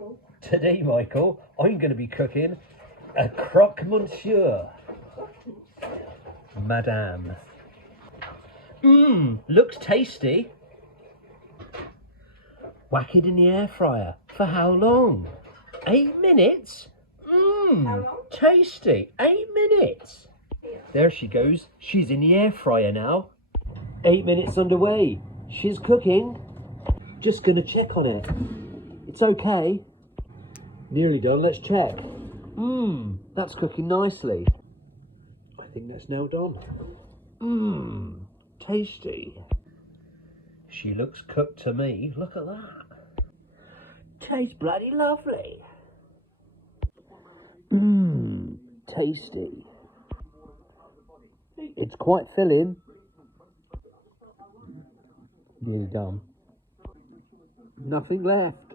Michael. Today, Michael, I'm going to be cooking a Croque Monsieur. Madame. Looks tasty. Whack it in the air fryer. For how long? 8 minutes? How long? Tasty. 8 minutes. There she goes. She's in the air fryer now. 8 minutes underway. She's cooking. Just gonna check on it. It's okay. Nearly done. Let's check. That's cooking nicely. I think that's now done. Tasty. She looks cooked to me. Look at that. Tastes bloody lovely. Tasty. It's quite filling. Nearly done. Nothing left.